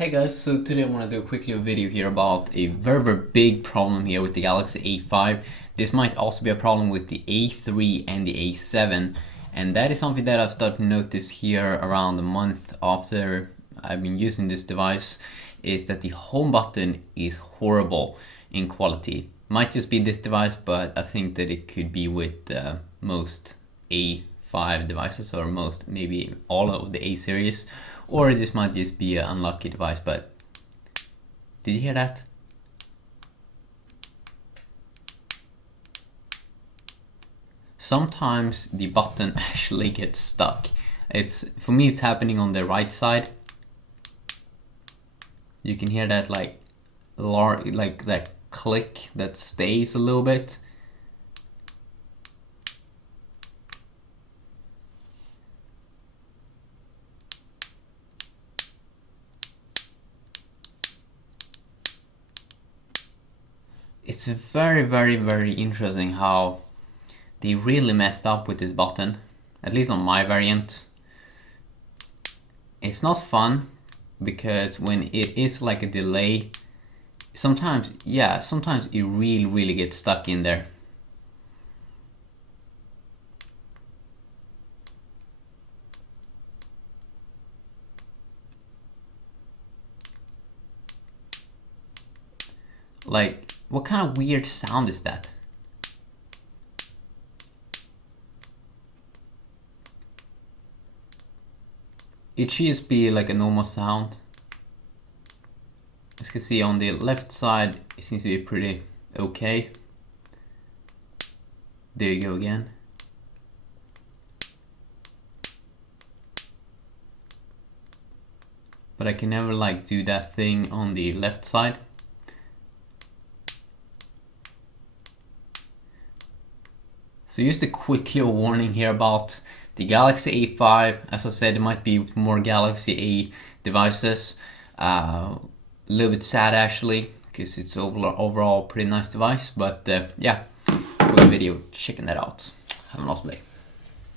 Hey guys, so today I want to do a quick little video here about a very big problem here with the Galaxy A5. This might also be a problem with the A3 and the A7, and that is something that I've started to notice here around a month after I've been using this device, is that the home button is horrible in quality. Might just be this device, but I think that it could be with most A5 devices, or most, maybe all of the A series, or this might just be an unlucky device. But did you hear that? Sometimes the button actually gets stuck. For me it's happening on the right side. You can hear that like that click that stays a little bit. It's very interesting how they really messed up with this button, at least on my variant. It's not fun because when it is like a delay, sometimes it really gets stuck in there. Like, what kind of weird sound is that? It should just be like a normal sound. As you can see on the left side, it seems to be pretty okay. There you go again. But I can never like do that thing on the left side. So just a quick little warning here about the Galaxy A5. As I said, it might be more Galaxy A devices. A little bit sad actually, because it's overall pretty nice device. But yeah, quick video checking that out. Have an awesome day.